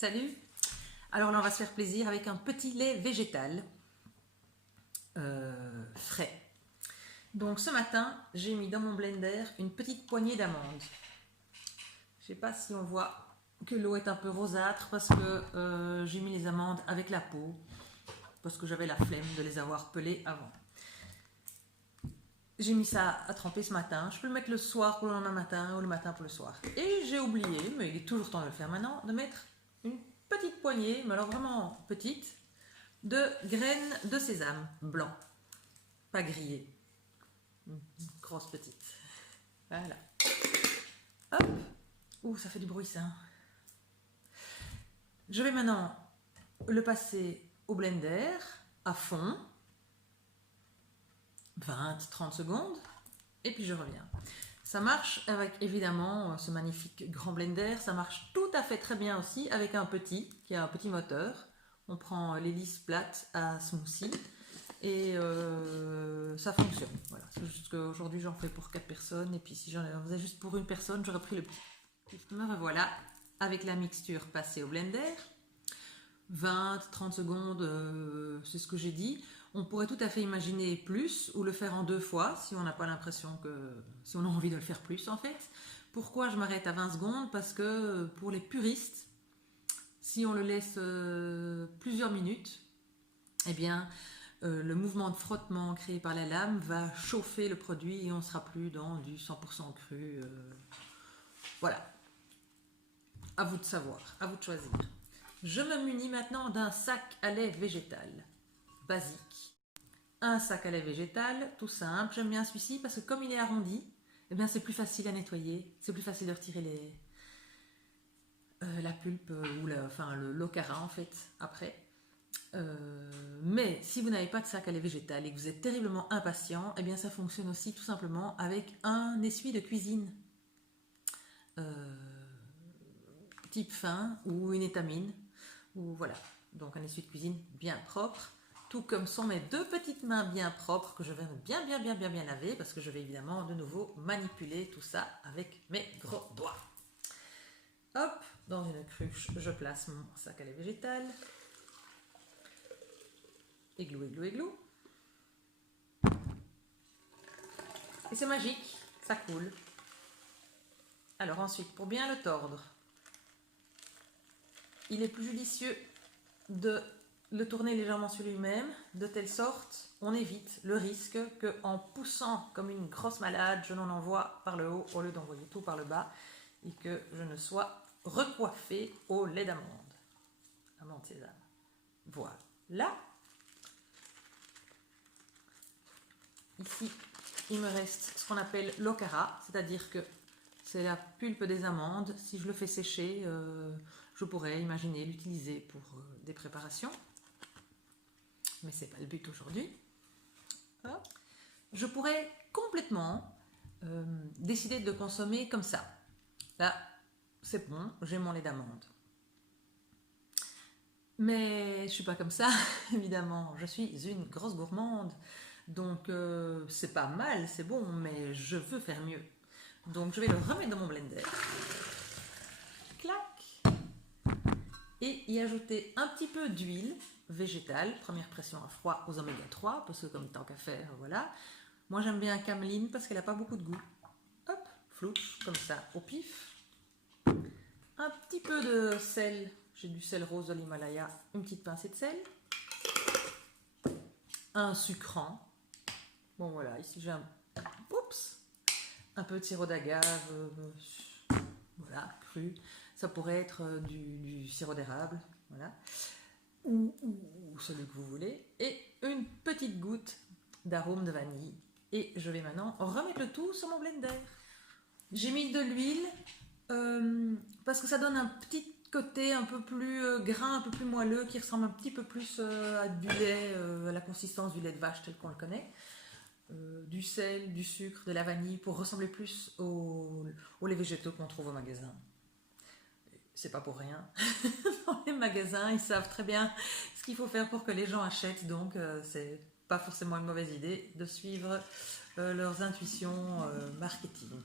Salut! Alors là, on va se faire plaisir avec un petit lait végétal frais. Donc ce matin, j'ai mis dans mon blender une petite poignée d'amandes. Je ne sais pas si on voit que l'eau est un peu rosâtre parce que j'ai mis les amandes avec la peau, parce que j'avais la flemme de les avoir pelées avant. J'ai mis ça à tremper ce matin. Je peux le mettre le soir pour le lendemain matin ou le matin pour le soir. Et j'ai oublié, mais il est toujours temps de le faire maintenant, de mettre une petite poignée, mais alors vraiment petite, de graines de sésame blanc, pas grillées, grosse petite. Voilà. Hop. Ouh, ça fait du bruit ça. Je vais maintenant le passer au blender à fond, 20-30 secondes, et puis je reviens. Ça marche avec évidemment ce magnifique grand blender, ça marche tout à fait très bien aussi avec un petit, qui a un petit moteur. On prend l'hélice plate à smoothie et ça fonctionne. Voilà. C'est juste qu'aujourd'hui j'en fais pour 4 personnes et puis si j'en faisais juste pour une personne, j'aurais pris le petit. Voilà, avec la mixture passée au blender. 20-30 secondes, c'est ce que j'ai dit. On pourrait tout à fait imaginer plus ou le faire en 2 fois si on n'a pas l'impression que... si on a envie de le faire plus en fait. Pourquoi je m'arrête à 20 secondes? Parce que pour les puristes, si on le laisse plusieurs minutes, eh bien le mouvement de frottement créé par la lame va chauffer le produit et on ne sera plus dans du 100% cru. Voilà. À vous de savoir, à vous de choisir. Je me munis maintenant d'un sac à lait végétal, basique. Un sac à lait végétal, tout simple. J'aime bien celui-ci parce que comme il est arrondi, eh bien c'est plus facile à nettoyer, c'est plus facile de retirer la pulpe ou l'ocara en fait après. Mais si vous n'avez pas de sac à lait végétal et que vous êtes terriblement impatient, eh bien ça fonctionne aussi tout simplement avec un essuie de cuisine type fin ou une étamine. Ou voilà, donc un essuie de cuisine bien propre, tout comme sont mes 2 petites mains bien propres que je vais bien laver parce que je vais évidemment de nouveau manipuler tout ça avec mes gros doigts. Hop, dans une cruche, je place mon sac à lait végétal. Églou, églou, églou. Et c'est magique, ça coule. Alors ensuite, pour bien le tordre, il est plus judicieux de le tourner légèrement sur lui-même, de telle sorte on évite le risque qu'en poussant comme une grosse malade, je n'en envoie par le haut au lieu d'envoyer tout par le bas et que je ne sois recoiffée au lait d'amande. Amande sésame. Voilà. Ici, il me reste ce qu'on appelle l'ocara, c'est-à-dire que c'est la pulpe des amandes. Si je le fais sécher, je pourrais imaginer l'utiliser pour des préparations. Mais ce n'est pas le but aujourd'hui. Je pourrais complètement décider de le consommer comme ça. Là, c'est bon, j'ai mon lait d'amande. Mais je ne suis pas comme ça, évidemment. Je suis une grosse gourmande. Donc, c'est pas mal, c'est bon, mais je veux faire mieux. Donc, je vais le remettre dans mon blender. Clac! Et y ajouter un petit peu d'huile végétale, première pression à froid aux oméga 3, parce que comme tant qu'à faire, voilà. Moi j'aime bien cameline parce qu'elle n'a pas beaucoup de goût. Hop, flouche, comme ça, au pif. Un petit peu de sel, j'ai du sel rose de l'Himalaya, une petite pincée de sel. Un sucrant. Bon voilà, ici j'ai un peu de sirop d'agave, voilà, cru. Ça pourrait être du sirop d'érable, voilà. Ou celui que vous voulez. Et une petite goutte d'arôme de vanille. Et je vais maintenant remettre le tout sur mon blender. J'ai mis de l'huile parce que ça donne un petit côté un peu plus gras, un peu plus moelleux, qui ressemble un petit peu plus à du lait, à la consistance du lait de vache tel qu'on le connaît. Du sel, du sucre, de la vanille pour ressembler plus aux laits végétaux qu'on trouve au magasin. C'est pas pour rien. Dans les magasins, ils savent très bien ce qu'il faut faire pour que les gens achètent, donc c'est pas forcément une mauvaise idée de suivre leurs intuitions marketing.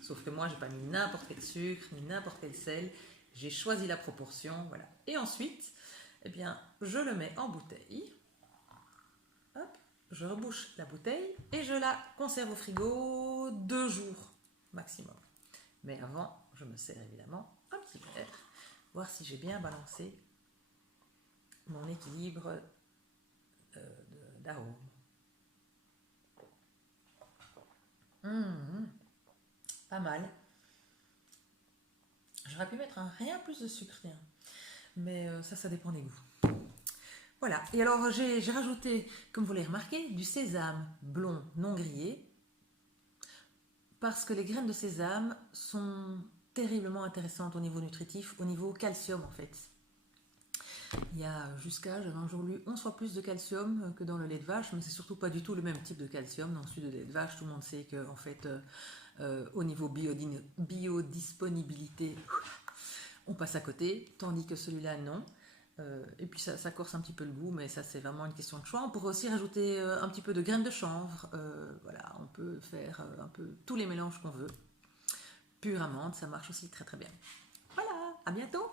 Sauf que moi, j'ai pas mis n'importe quel sucre, ni n'importe quel sel, J'ai choisi la proportion, voilà. Et ensuite, eh bien, je le mets en bouteille. Hop, je rebouche la bouteille et je la conserve au frigo 2 jours maximum. Mais avant, je me sers évidemment un petit verre, voir si j'ai bien balancé mon équilibre d'arôme. Pas mal. J'aurais pu mettre un rien plus de sucre, tiens. Mais ça dépend des goûts. Voilà. Et alors, j'ai rajouté, comme vous l'avez remarqué, du sésame blond non grillé. Parce que les graines de sésame sont terriblement intéressantes au niveau nutritif, au niveau calcium en fait. Il y a j'avais un jour lu 11 fois plus de calcium que dans le lait de vache, mais c'est surtout pas du tout le même type de calcium. Dans celui de lait de vache, tout le monde sait que en fait, au niveau biodisponibilité, on passe à côté, tandis que celui-là, non. Et puis ça corse un petit peu le goût, mais ça c'est vraiment une question de choix. On pourrait aussi rajouter un petit peu de graines de chanvre. Voilà, on peut faire un peu tous les mélanges qu'on veut. Pure amande, ça marche aussi très très bien. Voilà, à bientôt.